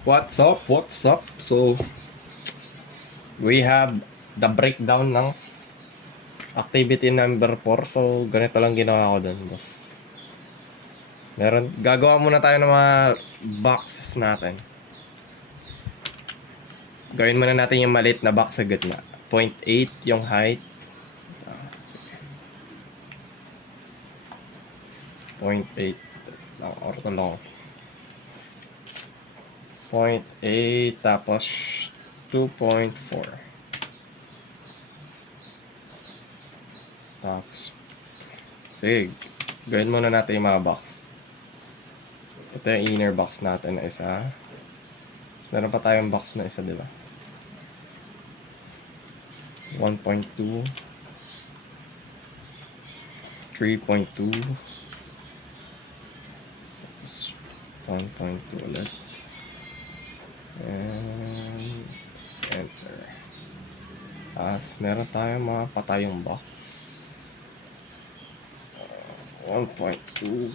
What's up? What's up? So, we have the breakdown ng activity number 4. So, ganito lang ginawa ko dun, boss. Gagawa muna tayo ng mga boxes natin. Gawin muna natin yung maliit na box sa gitna. 0.8 yung height. 0.8 lang, or to long. 0.8 tapos 2.4. Tapos, sige, gawin muna natin yung mga box. Ito yung inner box natin na isa. Tapos meron pa tayong box na isa, diba? 1.2, 3.2, 1.2 ulit, and enter. Meron tayong mga patayong box. 1.2,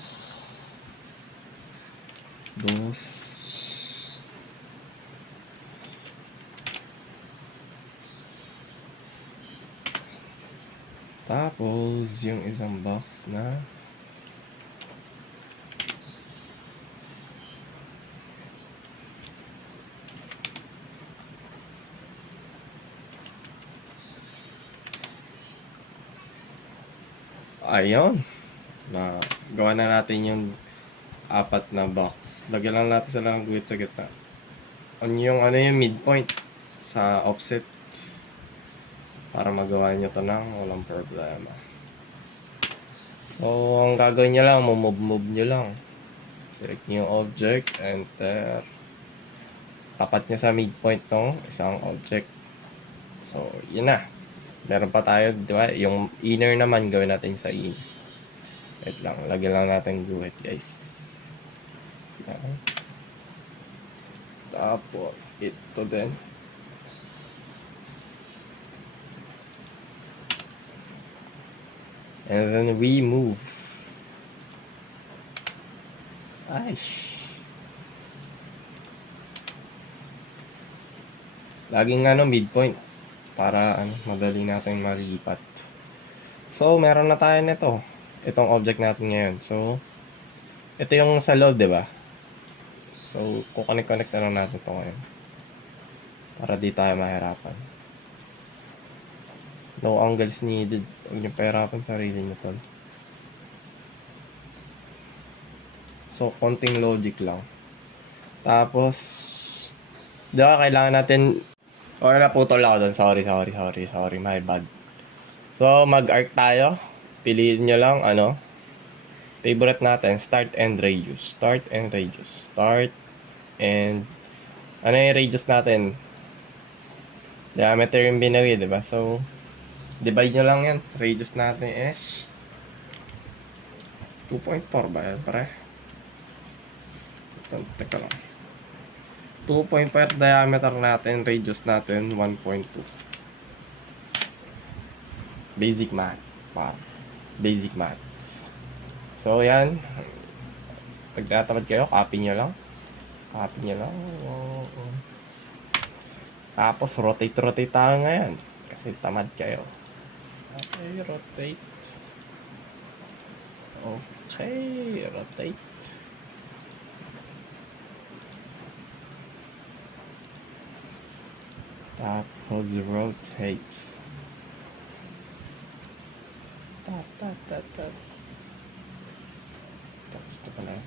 dos, tapos yung isang box na ayun, na gawa na natin yung apat na box. Lagyan lang natin sila ng guhit sa gitna. Yung midpoint sa offset para magawa nyo to ng walang problema. So, ang gagawin nyo lang, move nyo lang. Select nyo yung object, enter. Tapat nyo sa midpoint ng isang object. So, yun na. Meron pa tayo, di ba? Yung inner naman, gawin natin sa inner. Wait lang, lagyan lang natin guhit, guys. Yan. Tapos, ito din. And then we move. Aish. Laging midpoint para madali natin malipat. So, meron na tayo nito. Itong object natin ngayon. So, ito yung sa loob, di ba? So, kukonek-connect na lang natin ito ngayon. Para di tayo mahirapan. No angles needed. Huwag niyo pahirapan sarili niyo tol. So, konting logic lang. Tapos, di ba kailangan natin... Okay, naputol ako doon. Sorry. My bad. So, mag-arc tayo. Piliin nyo lang, favorite natin, start and radius. Start, and... Ano yung radius natin? Diameter yung binawi, diba? So, divide nyo lang yan. Radius natin is... 2.4 ba yan, pare? Teka lang. 2.5 diameter natin, radius natin 1.2. Basic math. Wow. Basic math. So, yan. Pag tatamad kayo, copy nyo lang. Tapos, rotate tayo ngayon. Kasi tamad kayo. Okay, rotate. Tapos, rotate. Tapos, ito pa na.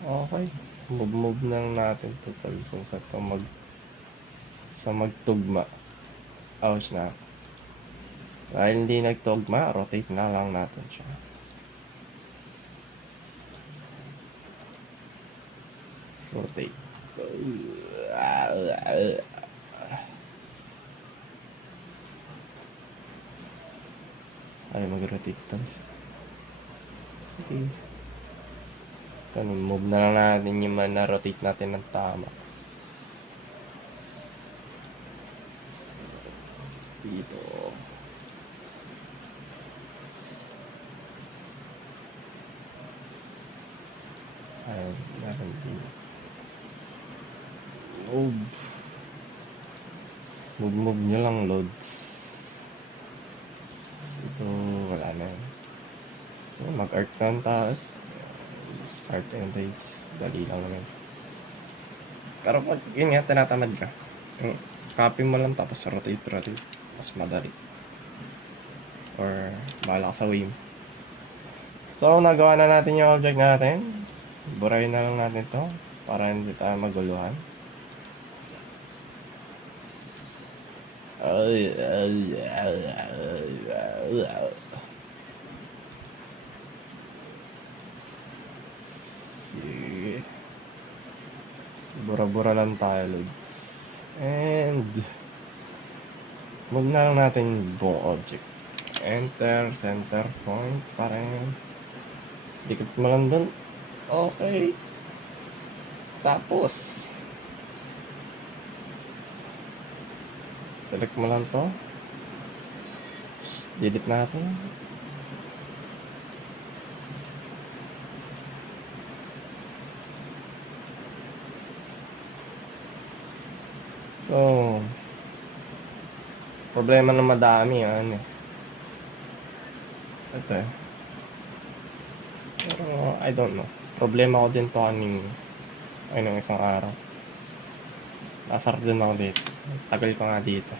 Okay. Move lang natin total kung sa ito magtugma. Ouch na. Dahil hindi nagtugma, rotate na lang natin siya. Rotate. Ay, mag-rotate ito. Okay. Move na lang natin yung na-rotate natin ng tama. Dito. Meron din. Move. Move nyo lang, loads. So, ito, wala na yun. So, mag-art lang tayo. Start and rage. Dali lang naman. Pero pag yun nga, tinatamad ka. Copy mo lang tapos rotate. Mas madali. Or, bahala ka sa way mo. So, nagawa na natin yung object natin. Burahin na lang natin to para hindi tayo maguluhan. Sige. Bura-bura lang tayo, loads. And move na lang natin yung buong object. Enter, center point, parang dikit mo lang dun. Okay. Tapos select mo lang to. Delete natin. So, problema na madami yan eh. Ito eh. Pero, I don't know. Problema ko din to nung isang araw. Nasar din ako dito. Tagal pa nga dito.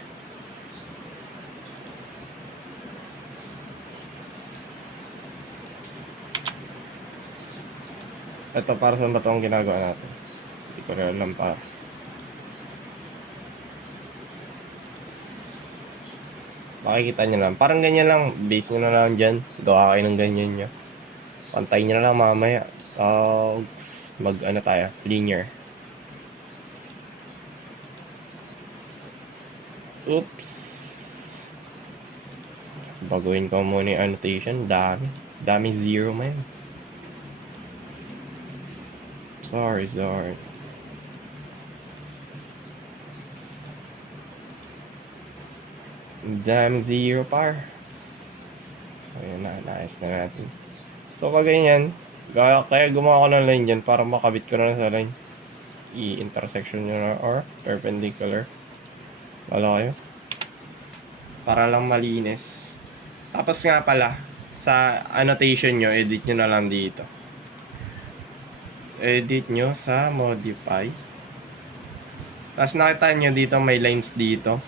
Ito, para saan ba ito ang ginagawa natin? Hindi ko rin alam para. Makikita nyo lang. Parang ganyan lang. Base nyo na lang dyan. Gawa kayo ng ganyan nyo. Pantay nyo na lang mamaya. Mag-ano tayo? Linear. Oops. Baguhin ko muna yung annotation. Dami zero man. Sorry. Damn zero par. Ayan na, naayos na natin. So kaganyan, kaya gumawa ko ng line dyan para makabit ko na sa line. I-intersection nyo na or perpendicular. Wala kayo. Para lang malinis. Tapos nga pala, sa annotation nyo, edit nyo na lang dito. Edit nyo sa modify. Tapos nakita nyo dito, may lines dito.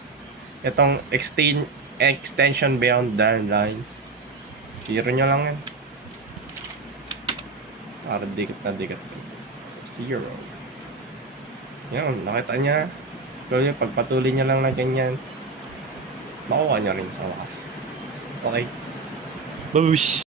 Itong extension beyond the lines. Zero nyo lang yan. Para dikit na dikit. Zero. Yan, nakita nyo. Kaya pagpatuloy nyo lang na ganyan, makuha nyo rin sa wakas. Okay. Babush!